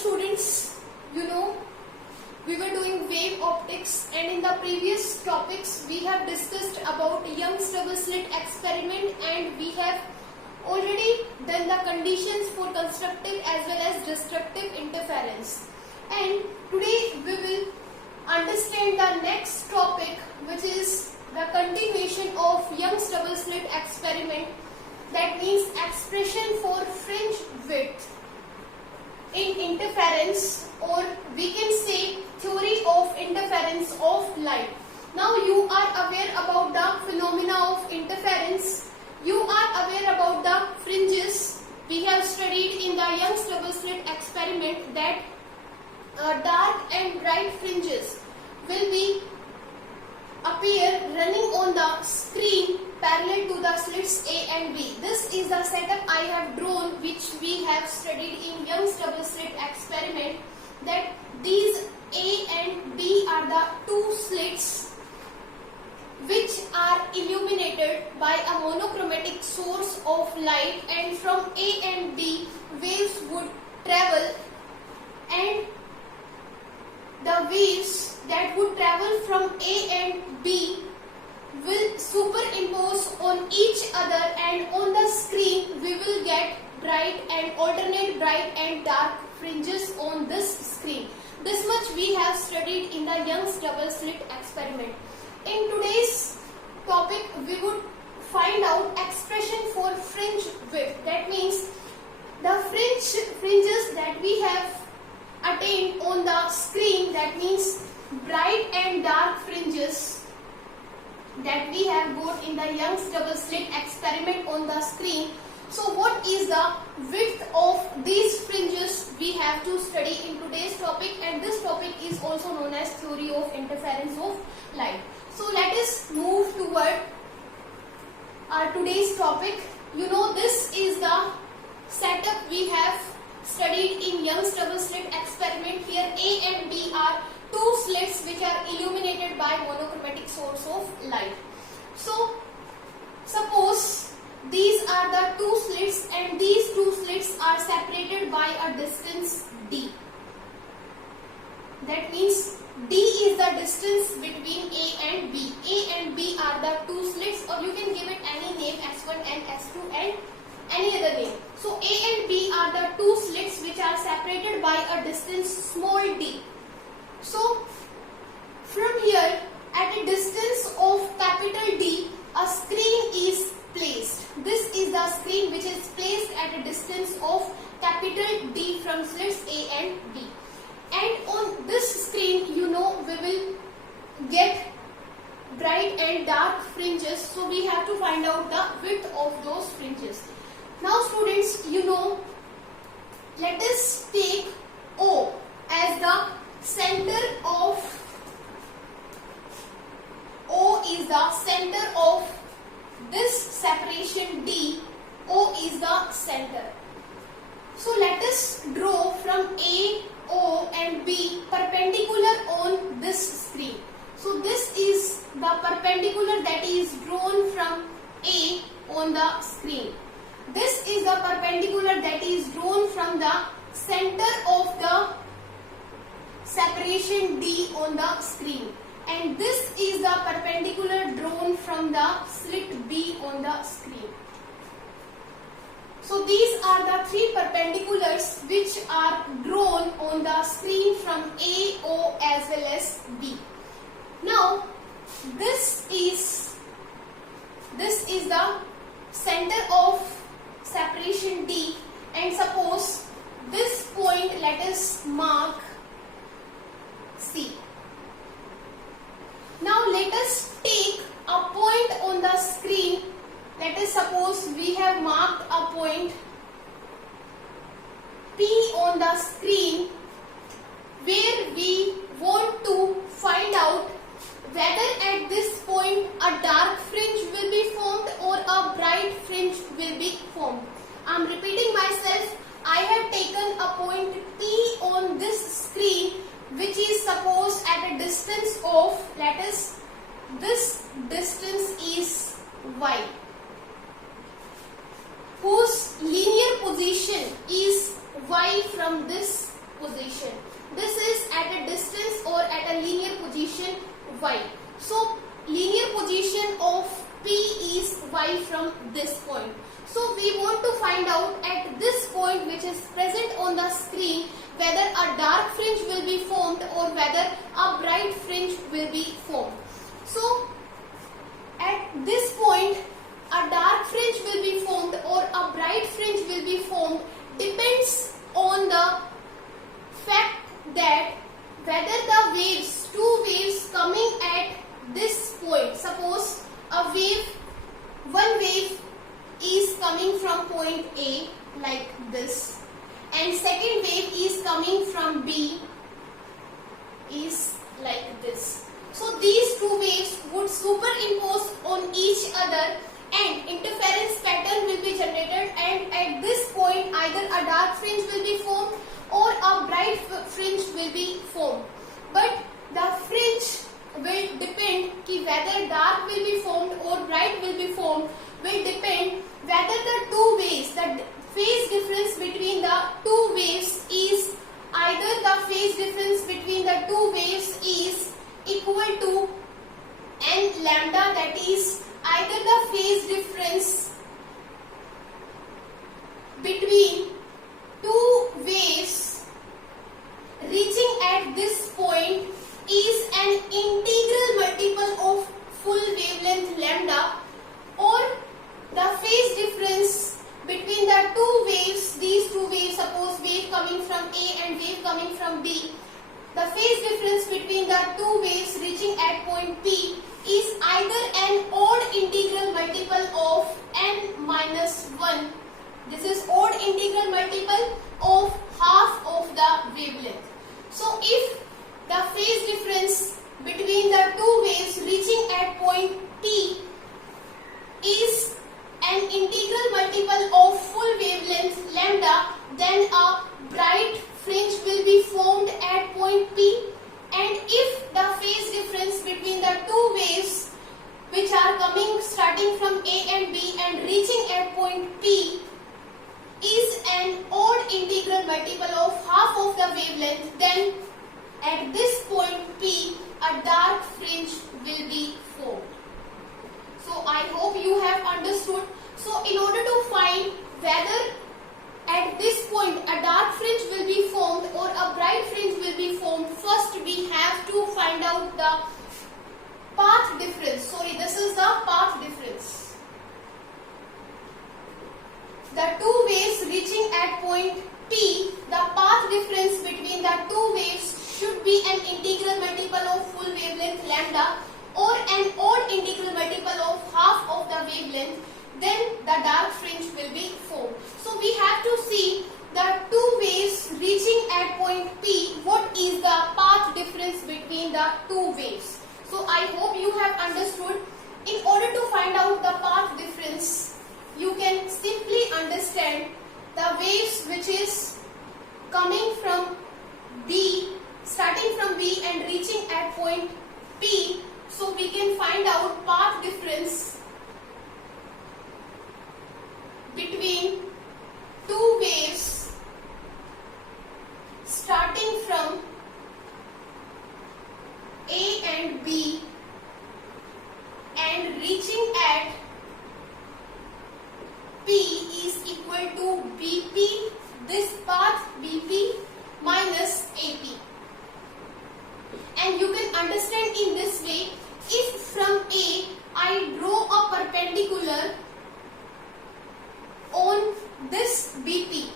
students, we were doing wave optics, and in the previous topics we have discussed about Young's double slit experiment, and we have already done the conditions for constructive as well as destructive interference. And today we will understand the next topic, which is the continuation of Young's double slit experiment, that means expression for fringe width in interference, or we can say theory of interference of light. Now you are aware about the phenomena of interference, you are aware about the fringes. We have studied in the Young's double slit experiment that dark and bright fringes will be appear running on the screen parallel to the slits A and B. This is the setup I have drawn, which we have studied in Young's double slit experiment, that these A and B are the two slits which are illuminated by a monochromatic source of light, and from A and B waves would travel, and the waves that would travel from A and B will superimpose on each other, and on the screen we will get bright and alternate bright and dark fringes on this screen. This much we have studied in the Young's double slit experiment. In today's topic we would find out expression for fringe width. That means the fringes that we have attained on the screen, that means bright and dark fringes that we have got in the Young's double slit experiment on the screen. So what is the width of these fringes we have to study in today's topic, and this topic is also known as theory of interference of light. So let us move toward our today's topic. This is the setup we have studied in Young's double slit experiment. Here A and B are two slits which are illuminated by monochromatic source of light. So suppose these are the two slits, and these two slits are separated by a distance D. That means D is the distance between A and B. A and B are the two slits, or you can give it any name, S1 and S2 and any other name. So A and B are the two slits which are separated by a distance small d. So from here, at a distance of capital D, a screen is placed. This is the screen which is placed at a distance of capital D from slits A and B. And on this screen, we will get bright and dark fringes. So we have to find out the width of those fringes. Now students, let us take O as the center of, O is the center of this separation D. O is the center. So let us draw from A, O and B perpendicular on this screen. So this is the perpendicular that is drawn from A on the screen. This is the perpendicular that is drawn from the center of the separation D on the screen, and this is the perpendicular drawn from the slit B on the screen. So these are the three perpendiculars which are drawn on the screen from A, O as well as B. Now this is the center of separation D, and suppose this point, let us mark C. Now let us take a point on the screen. Let us suppose we have marked a point P on the screen, where we want to find out whether at this point a dark fringe will be formed or a bright fringe will be formed. I am repeating myself. I have taken a point P on this screen, which is supposed at a distance of, let us, this distance is Y, whose linear position is Y from this position. This is at a distance or at a linear position y. So linear position of P is y from this point. So we want to find out at this point, which is present on the screen, whether a dark fringe will be formed or whether a bright fringe will be formed. So at this point, a dark fringe will be formed or a bright fringe will be formed depends on the fact that whether the waves, two waves coming at this point, suppose a wave, one wave is coming from point A like this, and second wave is coming from B is like this. So these two waves would superimpose on each other and interference pattern will be generated, and at this point either a dark fringe will be formed or a bright fringe will be formed. But the fringe will depend ki whether dark will be formed or bright will be formed will depend whether the two waves, the phase difference between the two waves is either the phase difference between the two waves is equal to n lambda, that is either the phase difference between two waves reaching at this point is an integral multiple of full wavelength lambda, or the phase difference between the two waves, these two waves, suppose wave coming from A and wave coming from B, the phase difference between the two waves reaching at point P is either an odd integral multiple of n minus 1. This is odd integral multiple of half of the wavelength. So if the phase difference between the two waves reaching at point P is an integral multiple of full wavelength lambda, then a bright fringe will be formed at point P, and if the phase difference between the two waves which are coming starting from A and B and reaching at point P is an odd integral multiple of half of the wavelength, then at this point P a dark fringe will be formed. So I hope you have understood. So in order to find whether at this point a dark fringe will be formed or a bright fringe will be formed, first we have to find out the path difference. Sorry, this is the path difference. The two waves reaching at point P, the path difference between the two waves should be an integral multiple of full wavelength lambda or an odd integral multiple of half of the wavelength, then the dark fringe will be formed. So we have to see the two waves reaching at point P, what is the path difference between the two waves. So I hope you have understood. In order to find out the path difference, you can simply understand the waves which is coming from B, starting from B and reaching at point P. So we can find out path difference between two waves starting from A and B and reaching at P is equal to BP, this path BP minus AP. And you can understand in this way, if from A I draw a perpendicular on this BP,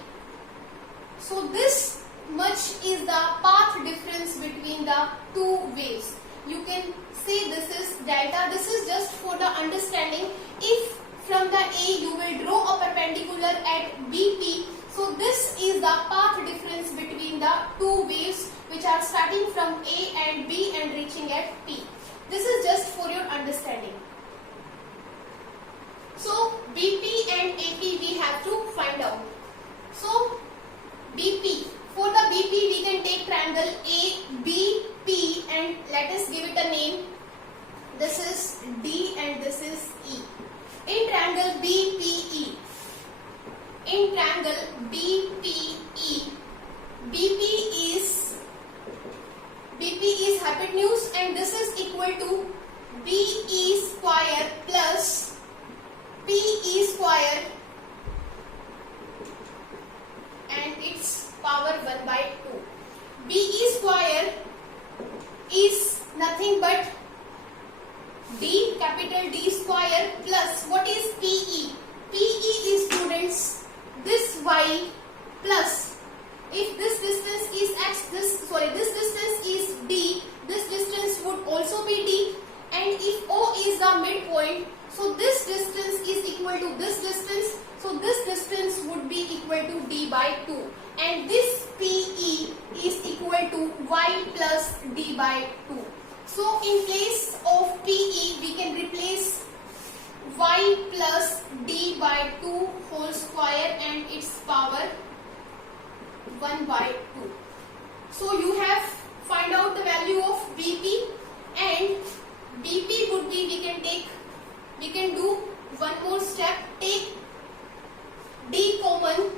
so this much is the path difference between the two waves. You can say this is delta. This is just for the understanding. If from the A you will draw a perpendicular at BP, so this is the path difference between the two waves which are starting from A and B and reaching at P. This is just for your understanding. So BP and AP we have to find out. So BP, for the BP we can take triangle ABP and let us give it a name. This is D and this is E. In triangle BPE, BP its power 1 by 2. BE square is nothing but D, capital D square, plus what is PE? PE is, students, this Y plus, if this distance is x, this distance is D, this distance would also be D, and if O is the midpoint, so this distance is equal to this distance, so this distance would be equal to D by 2, and this PE is equal to Y plus D by 2. So in place of PE, we can replace Y plus D by 2 whole square and its power 1 by 2. So you have find out the value of BP, and BP would be, we can do one more step, take D common,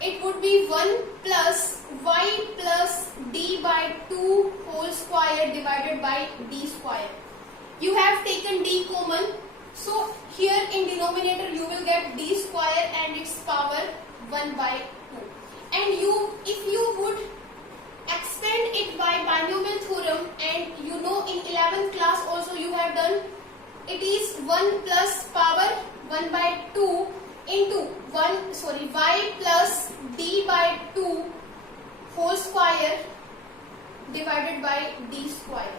it would be 1 plus Y plus D by 2 whole square divided by D square. You have taken D common, so here in denominator you will get D square and its power 1 by 2. And if you would extend it by binomial theorem, and you know in 11th class also you have done, it is 1 plus power 1 by 2 into Y plus D by 2 whole square divided by D square.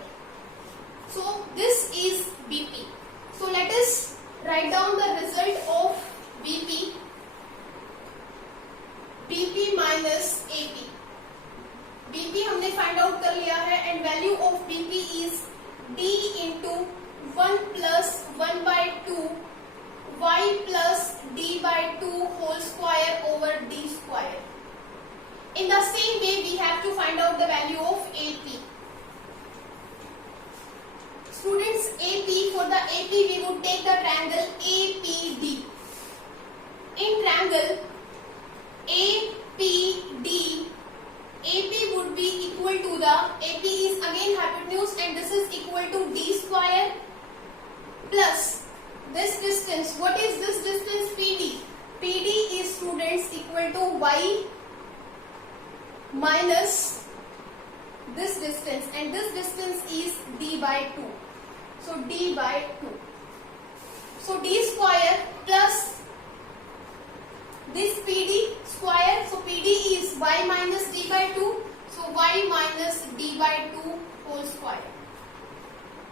So this is BP. So let us write down the result of BP. BP minus AP. BP हमने find out कर लिया है, and value of BP is D into 1 plus 1 by 2 Y plus D by 2 whole square over D square. In the same way, we have to find out the value of AP. Students, AP, for the AP we would take the triangle APD. In triangle APD, AP would be equal to the, AP is again hypotenuse, and this is equal to D square plus this distance. What is this distance? PD. PD is, students, equal to Y minus this distance, and this distance is D by 2. So D by 2. So D square plus this PD square. So PD is Y minus D by 2. So Y minus D by 2 whole square.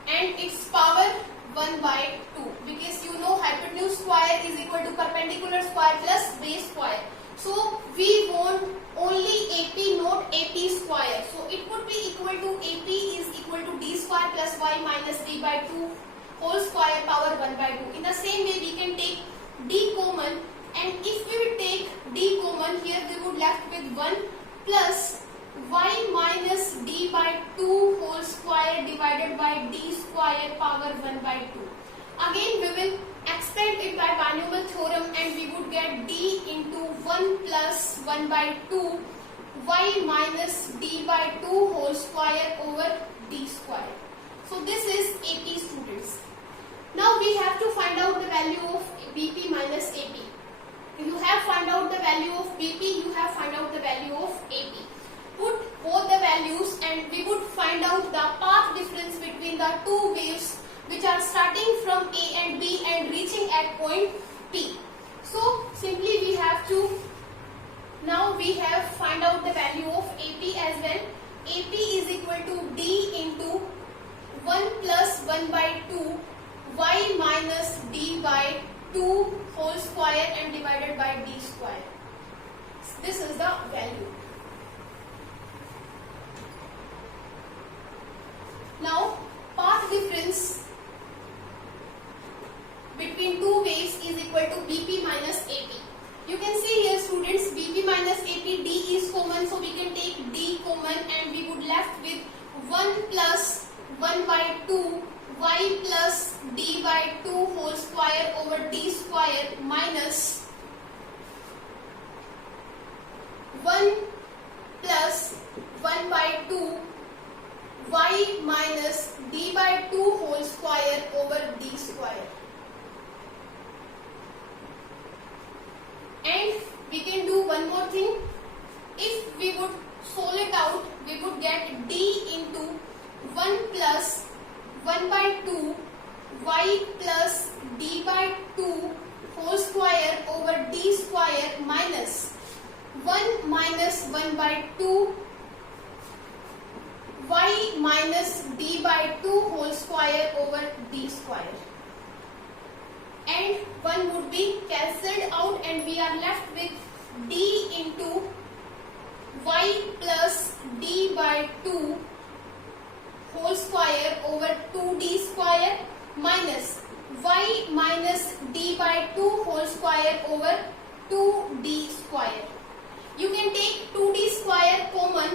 And its power 1 by 2, because you know hypotenuse square is equal to perpendicular square plus base square. So we want only AP, not AP square. So it would be equal to, AP is equal to D square plus Y minus D by 2 whole square power 1 by 2. In the same way, we can take D common, and if we would take D common, here we would left with 1 plus Y minus D by 2 whole square divided by D square power 1 by 2. Again we will extend it by binomial theorem, and we would get D into 1 plus 1 by 2 Y minus D by 2 whole square over D square. So this is AP, students. Now we have to find out the value of BP minus AP. You have found out the value of BP, you have found out the value of AP. Put both the values, and we would find out the path difference between the two waves which are starting from A and B and reaching at point P. So simply we have to, now we have find out the value of AP as well. AP is equal to D into 1 plus 1 by 2 Y minus D by 2 whole square and divided by D square. This is the value. Now path difference between two waves is equal to BP minus AP. You can see here, students, BP minus AP, D is common, so we can take D common, and we would left with 1 plus 1 by 2 Y plus D by 2 whole square over D square minus 1 plus 1 by 2 Y minus D by 2 whole square over D square. And 1 plus 1 by 2 y plus d by 2 whole square over d square minus 1 minus 1 by 2 y minus d by 2 whole square over d square, and 1 would be cancelled out and we are left with d into y plus d by 2 whole square over 2d square minus y minus d by 2 whole square over 2d square. You can take 2d square common,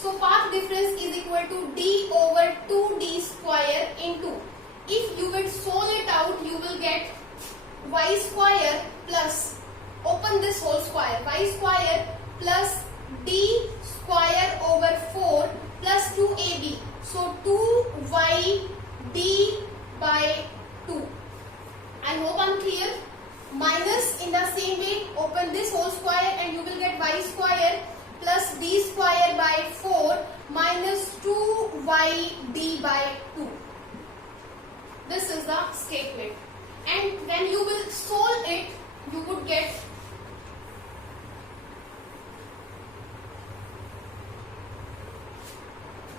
so path difference is equal to d over 2d square into, if you will solve it out, you will get y square plus, open this whole square, y square plus d square over 4 plus 2ab, so 2y d by 2. I hope I'm clear. Minus, in the same way, open this whole square and you will get y square plus d square by 4 minus 2y d by 2. This is the statement, and when you will solve it, you would get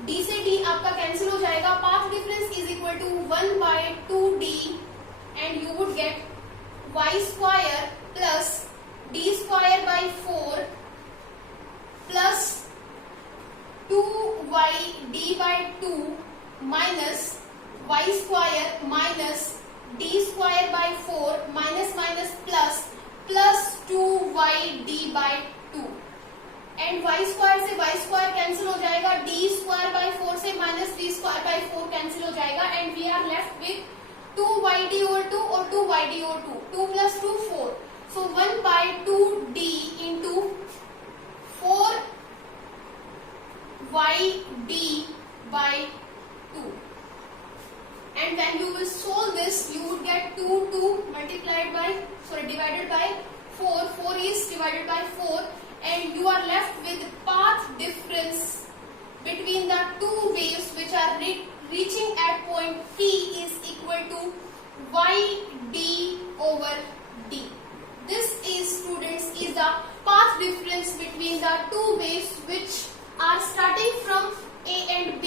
d से d आपका cancel हो जाएगा, path difference is equal to 1 by 2d and you would get y square plus d square by 4 plus 2y d by 2 minus y square minus d square by 4 minus minus plus 2y d by 2, and y square से y square cancel हो जाएगा, d square by 4 से minus d square by 4 cancel हो जाएगा, and we are left with 2yd over 2 or 2yd over 2, 2 plus 2 4, so 1 by 2d into 4yd by 2, and when you will solve this, you would get 2 divided by 4, 4 is divided by 4, and you are left with path difference between the two waves which are reaching at point P is equal to yd over d. This is, students, is the path difference between the two waves which are starting from A and B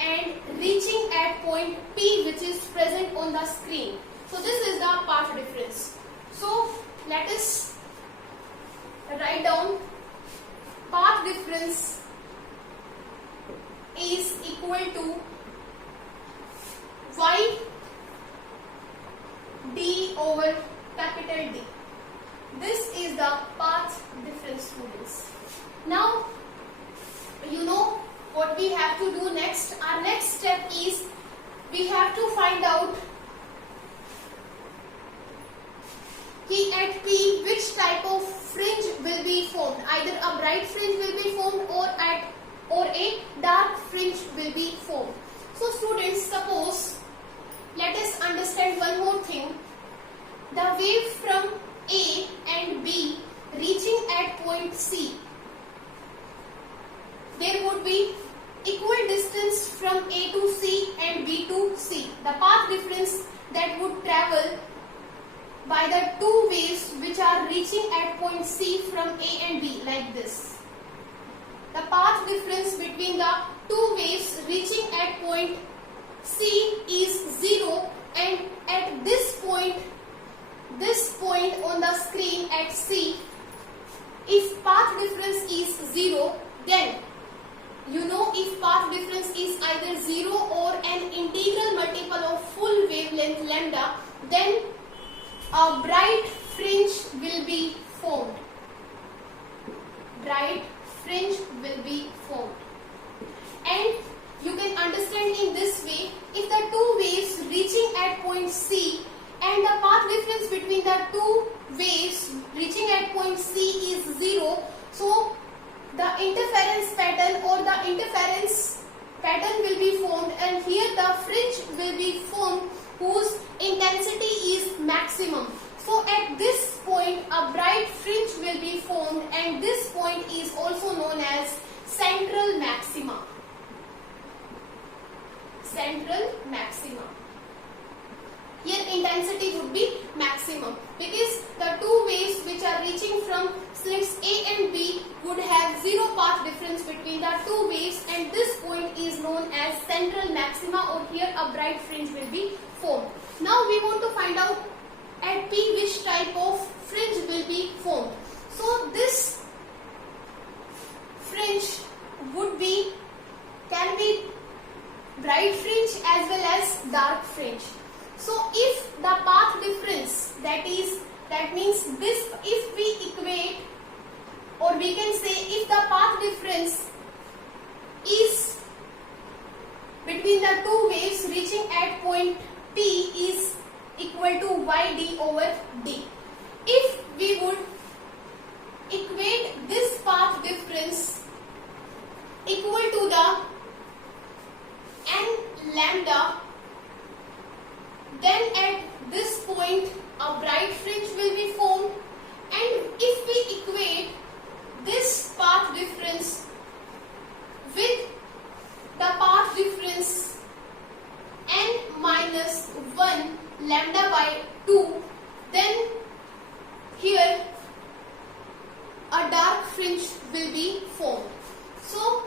and reaching at point P, which is present on the screen. So this is the path difference. So let us write down path difference is equal to y d over capital D. This is the path difference, students. Now you know what we have to do next. Our next step is we have to find out at P which type of fringe will be formed. Either a bright fringe will be formed or a dark fringe will be formed. So students, suppose, let us understand one more thing. The wave from A and B reaching at point C, there would be equal distance from A to C and B to C. The path difference that would travel by the two waves which are reaching at point C from A and B, like this. The path difference between the two waves reaching at point C is 0, and at this point on the screen at C, if path difference is 0, then you know, if path difference is either 0 or an integral multiple of full wavelength lambda, then a bright fringe will be formed. Bright fringe will be formed. And you can understand in this way, if the two waves reaching at point C and the path difference between the two waves reaching at point C is 0, so the interference pattern or the interference pattern will be formed, and here the fringe will be formed whose intensity is maximum. So at this point a bright fringe will be formed, and this point is also known as central maxima. slits A and B would have zero path difference between the two waves, and this point is known as central maxima, or here a bright fringe will be formed. Now we want to find out at P which type of fringe will be formed. So this fringe can be bright fringe as well as dark fringe. So if the path difference, that means this, if we equate, or we can say if the path difference is between the two waves reaching at point P is equal to yd over d. If we would equate this path difference equal to the n lambda, then at this point a bright fringe will be formed, and if we equate this path difference with the path difference n minus 1 lambda by 2, then here a dark fringe will be formed. So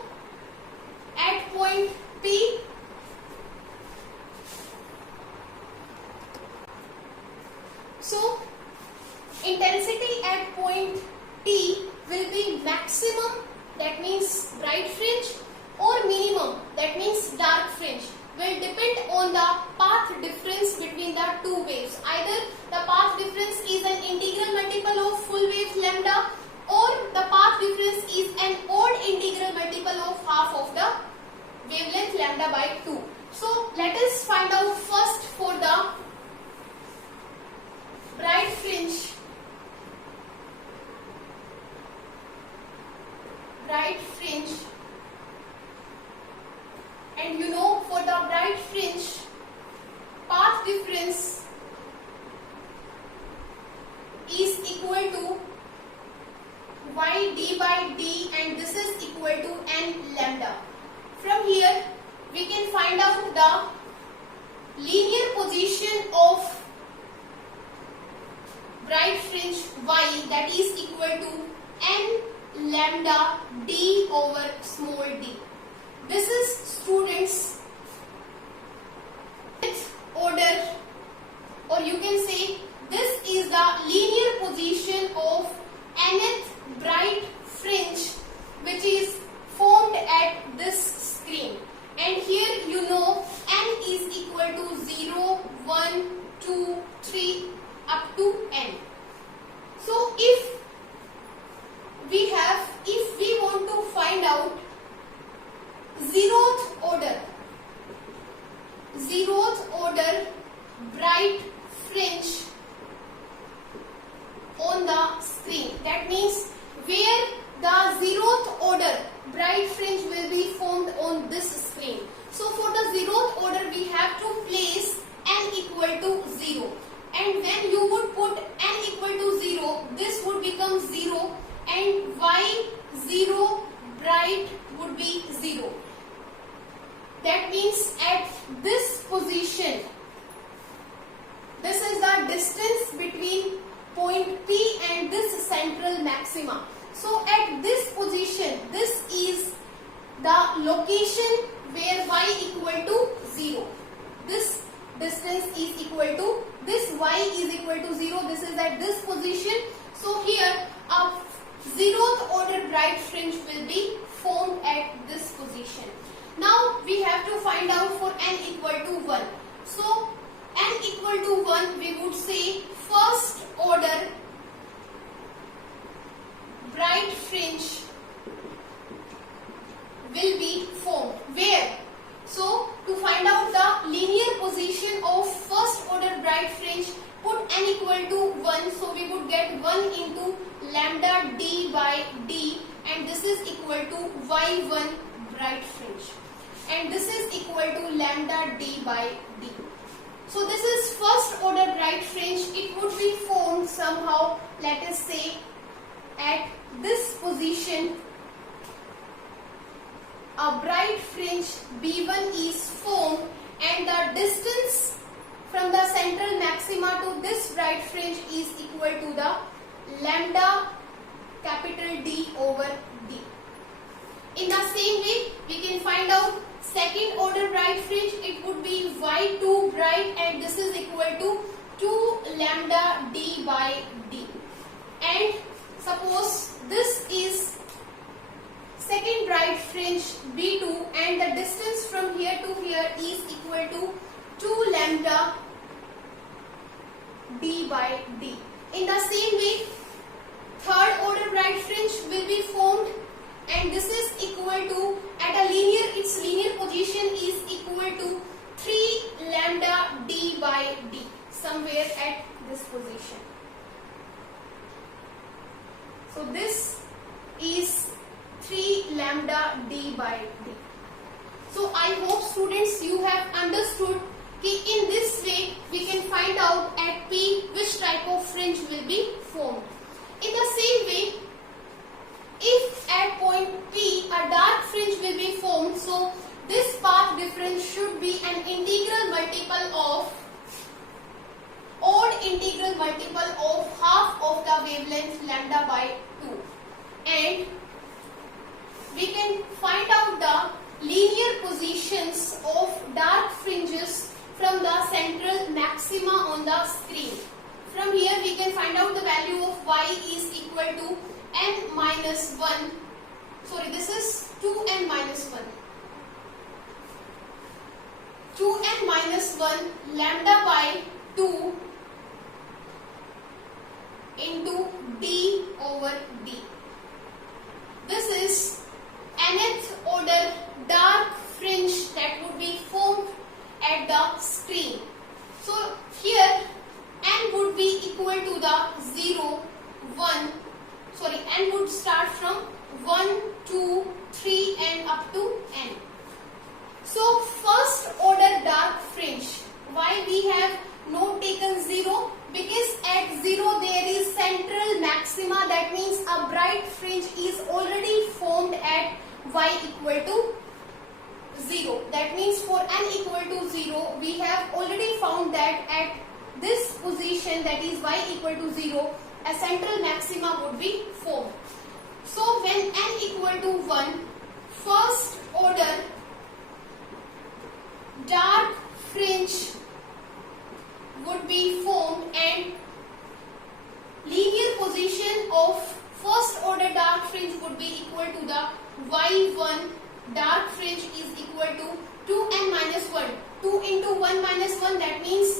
at point P, so intensity at point T will be maximum, that means bright fringe, or minimum, that means dark fringe, will depend on the path difference between the two waves. Either the path difference is an integral multiple of full wave lambda, or the path difference is an odd integral multiple of half of the wavelength lambda by 2. So let us find out first for the bright fringe. And you know, for the bright fringe, path difference is equal to yd by d, and this is equal to n lambda. From here we can find out the linear position of bright fringe y, that is equal to n lambda d over small d. This is, students, with order, or you can say this is the linear position of nth bright fringe which is formed at this screen. And here you know n is equal to 0, 1, 2, 3 up to n. So if we want to find out zeroth order bright fringe on the screen, that means where the zeroth order bright fringe will be formed on this screen. So for the zeroth order we have to place n equal to 0, and when you would put n equal to 0, this would become 0, and y0 bright would be 0. That means at this position, this is the distance between point P and this central maxima. So at this position, this is the location where y equal to 0. This distance is equal to, this y is equal to 0. This is at this position. So here a zeroth order bright fringe will be formed at this position. Now we have to find out for n equal to 1. So n equal to 1, we would say first order bright fringe will be formed. Where? So to find out the linear position of first order bright fringe, put n equal to 1. So we would get 1 into lambda d by d, and this is equal to y1 bright fringe, and this is equal to lambda d by d. So this is first order bright fringe. It would be formed somehow, let us say at this position a bright fringe B1 is formed, and the distance from the central maxima to this bright fringe is equal to the lambda find out second order bright fringe, it would be y2 bright, and this is equal to 2 lambda d by d. And suppose this is second bright fringe b2 and the distance from here to here is equal to 2 lambda d by d. In the same way, third order bright fringe will be formed, and this is equal to, at a linear, its linear position is equal to 3 lambda d by d, somewhere at this position. So this is 3 lambda d by d. So I hope students you have understood that in this way we can find out at P which type of fringe will be formed. In the same way, if at point P a dark fringe will be formed, so this path difference should be an integral multiple of odd integral multiple of half of the wavelength lambda by 2, and we can find out the linear positions of dark fringes from the central maxima on the screen. From here we can find out the value of y is equal to n minus 1. Sorry, this is 2n minus 1. 2n minus 1 lambda by 2 into d over d. This is nth order dark fringe that would be formed at the screen. So here n would be equal to the 0, 1, sorry, n would start from 1, 2, 3 and up to n. So first order dark fringe, why we have not taken 0? Because at 0 there is central maxima, that means a bright fringe is already formed at y equal to 0. That means for n equal to 0, we have already found that at this position, that is y equal to 0, a central maxima would be formed. So when n equal to 1, first order dark fringe would be formed, and linear position of first order dark fringe would be equal to the y1 dark fringe is equal to 2n minus 1. 2 into 1 minus 1, that means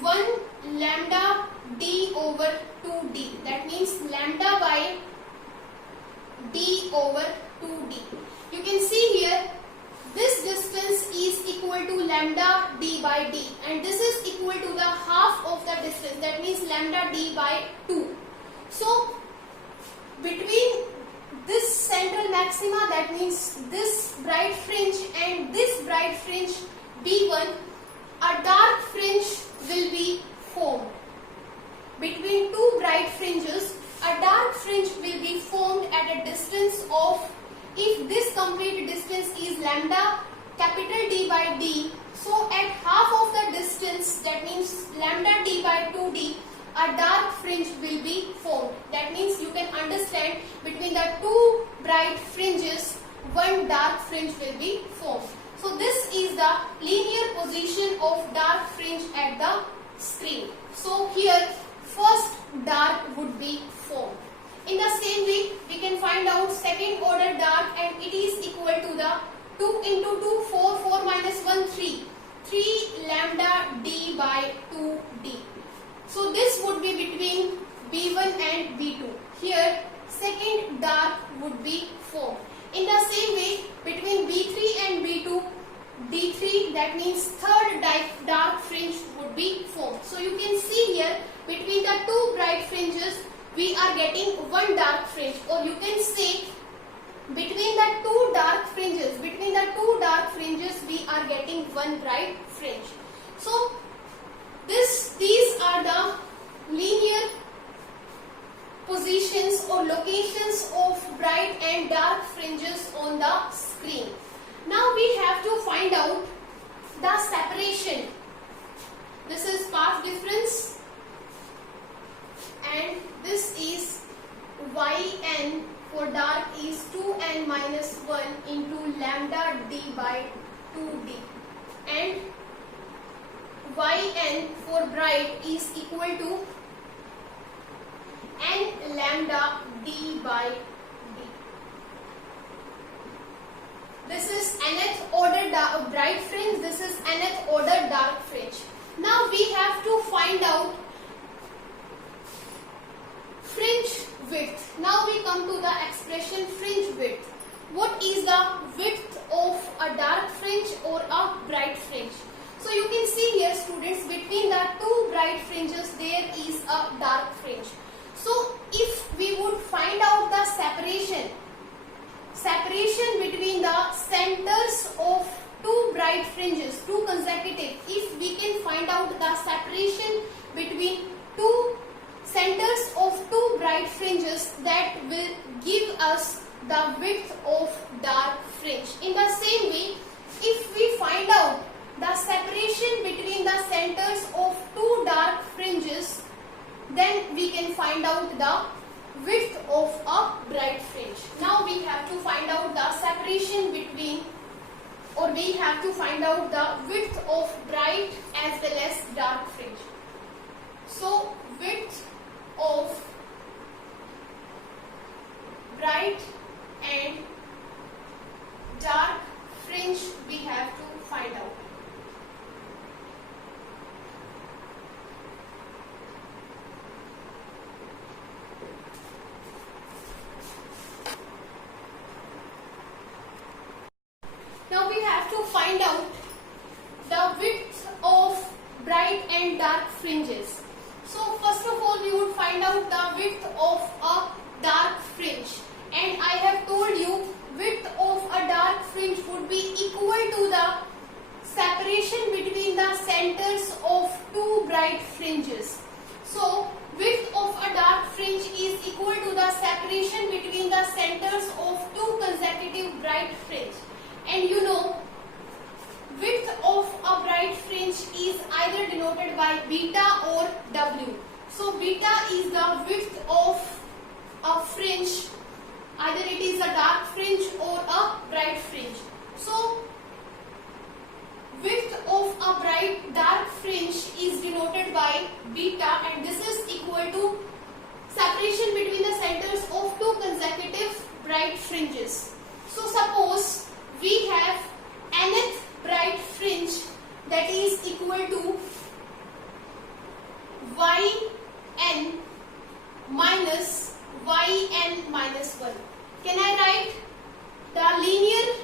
1 lambda d over 2d. That means lambda by d over 2d. You can see here this distance is equal to lambda d by d, and this is equal to the half of the distance, that means lambda d by 2. So between this central maxima, that means this bright fringe and this bright fringe B1, a dark fringe will be formed. Between two bright fringes, a dark fringe will be formed at a distance of, if this complete distance is lambda capital D by D, so at half of the distance, that means lambda d by 2d, a dark fringe will be formed. That means you can understand between the two bright fringes, one dark fringe will be formed. So this is the linear position of dark fringe at the screen. So here first dark would be formed. In the same way, we can find out second order dark, and it is equal to the 2 into 2, 4, 4 minus 1, 3. 3 lambda d by 2d. So this would be between B1 and B2. Here second dark would be formed. In the same way, between B3 and B2, D3, that means third dark fringe would be formed. So you can see here between the two bright fringes we are getting one dark fringe, or you can say between the two dark fringes we are getting one bright fringe. So these are the linear positions or locations of bright and dark fringes on the screen. Now we have to find out the separation. This is path difference and this is yn for dark is 2n minus 1 into lambda d by 2d, and yn for bright is equal to n lambda d by d. This is nth order bright fringe, this is nth order dark fringe. Now we have to find out fringe width. Now we come to the expression fringe width. What is the width of a dark fringe or a bright fringe? So you can see here, students, between the two bright fringes there is a dark fringe. So if we would find out the separation between the centers of two bright fringes, two consecutive, if we can find out the separation between two centers of two bright fringes, that will give us the width of dark fringe. In the same way, if we find out the separation between the centers of two dark fringes, then we can find out the width of a bright fringe. Now we have to find out the separation between, or we have to find out the width of bright as well as dark fringe. So width of bright and dark fringe we have to find out. Now we have to find out the width of bright and dark fringes. So first of all, we would find out the width of a dark fringe, and I have told you width of a dark fringe would be equal to the separation between the centers of two bright fringes. So width of a dark fringe is equal to the separation between the centers of two consecutive bright fringe. And you know, width of a bright fringe is either denoted by beta or W. So beta is the width of a fringe, either it is a dark fringe or a bright fringe. So width of a bright dark fringe is denoted by beta, and this is equal to separation between the centers of two consecutive bright fringes. So suppose we have nth bright fringe, that is equal to yn minus yn minus 1. Can I write the linear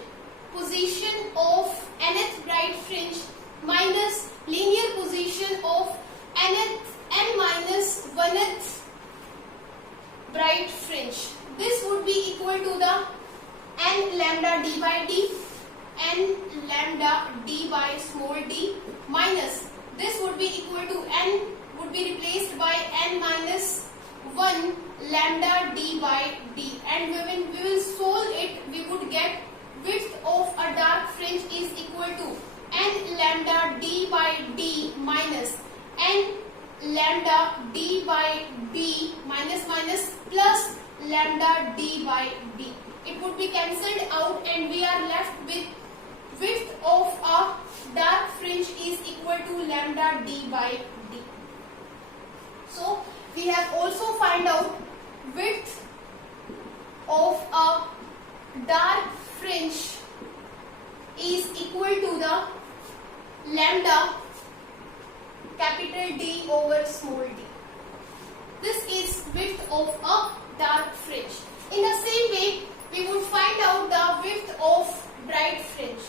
position of nth bright fringe minus linear position of n minus 1th bright fringe? This would be equal to the n lambda d by d, n lambda d by small d, minus this would be equal to n would be replaced by n minus 1 lambda d by d, and when we will solve it, we would get width of a dark fringe is equal to n lambda d by d minus n lambda d by b minus plus lambda d by d. It would be cancelled out, and we are left with width of a dark fringe is equal to lambda d by d. So we have also find out width of a dark fringe is equal to the lambda capital D over small d. This is width of a dark fringe. In the same way, we would find out the width of bright fringe,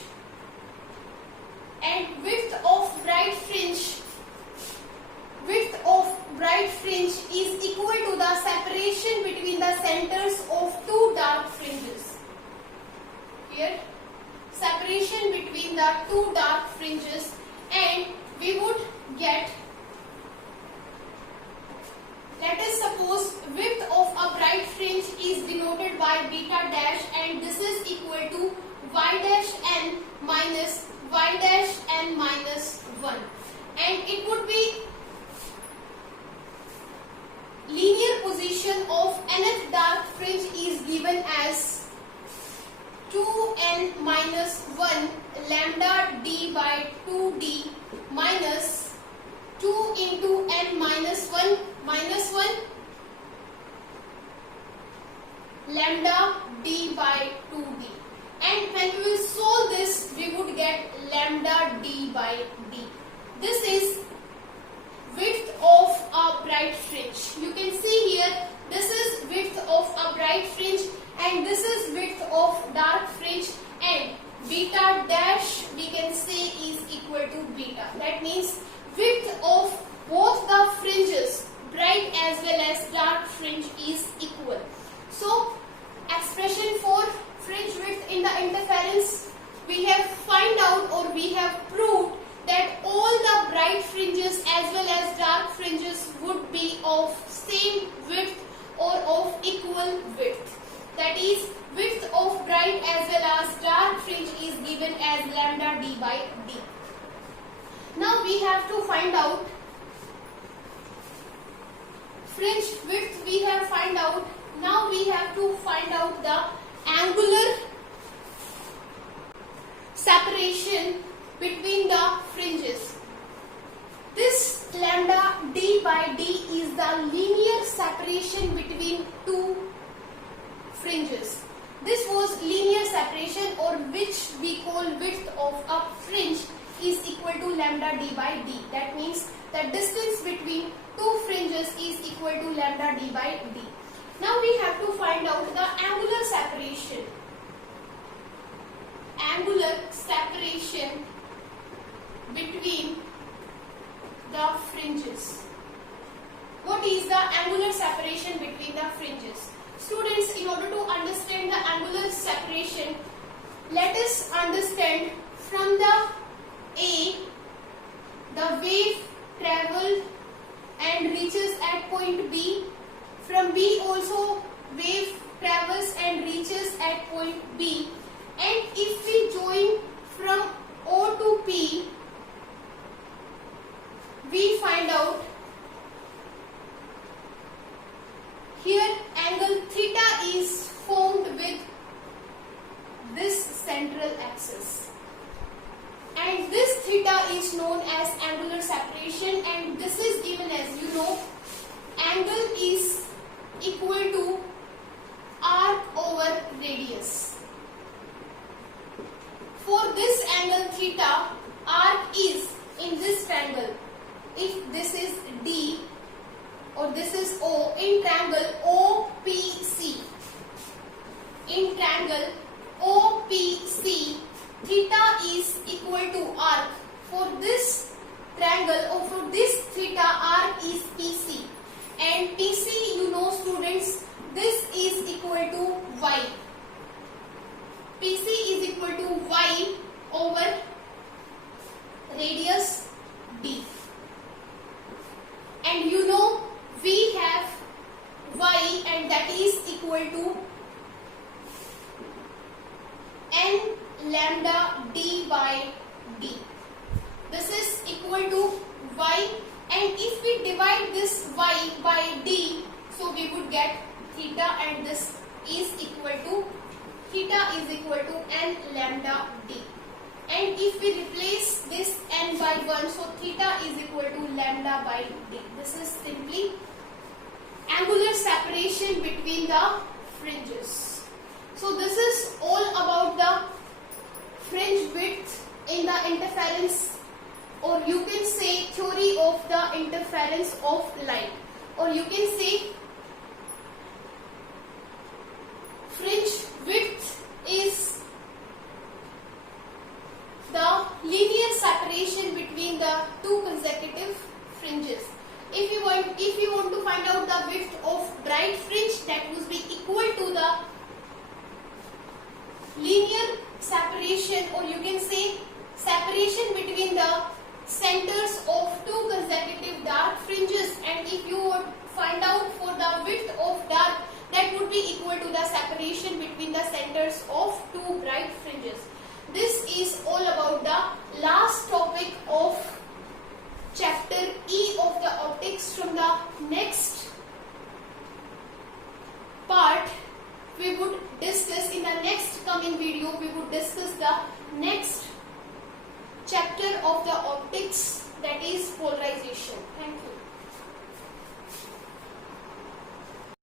and width of bright fringe is equal to the separation between the centers of two dark fringes. Here, separation between the two dark fringes, and we would get, let us suppose width of a bright fringe is denoted by beta dash, and this is equal to y dash n minus y dash n minus 1, and it would be linear position of nth dark fringe is given 2n minus 1 lambda d by 2d minus 2 into n minus 1 lambda d by 2d. And when we will solve this, we would get lambda d by d. This is width of a bright fringe. You can see here, this is width of a bright fringe and this is width of dark fringe, and beta dash we can say is equal to beta. That means width of both the fringes, bright as well as dark fringe, is equal. So expression for fringe width in the interference, we have find out or we have proved that all the bright fringes as well as dark fringes would be of same width or of equal width. That is, width of bright as well as dark fringe is given as lambda d by d. Now we have to find out fringe width. We have find out. Now we have to find out the angular separation between the fringes. This lambda d by d is the linear separation between two fringes. This was linear separation, or which we call width of a fringe is equal to lambda d by d. That means the distance between two fringes is equal to lambda d by d. Now we have to find out the angular separation. Angular separation between the fringes. What is the angular separation between the fringes? Students, in order to understand the angular separation, let us understand from the A, the wave travels and reaches at point B. From B also wave travels and reaches at point B. And if we join from O to P, we find out here angle theta is formed with this central axis, and this theta is known as angular separation, and this is given as, you know, angle is equal to arc over radius. For this angle theta, arc is in this triangle. If this is D or this is O, in triangle OPC, in triangle OPC, theta is equal to arc. For this triangle or for this theta, arc is PC, and PC, you know students, this is equal to Y. PC is equal to Y over radius D. And you know we have Y, and that is equal to n lambda d by d. This is equal to Y, and if we divide this Y by d, so we would get theta, and this is equal to n lambda d. And if we replace this n by 1, so theta is equal to lambda by d. This is simply angular separation between the fringes. So this is all about the fringe width in the interference, or you can say theory of the interference of light, or you can say fringe width is the linear separation between the two consecutive fringes. If you want to find out the width of bright fringe, that would be equal to the linear separation, or you can say separation between the centers of two consecutive dark fringes. And if you would find out for the width of dark, that would be equal to the separation between the centers of two bright fringes. This is all about the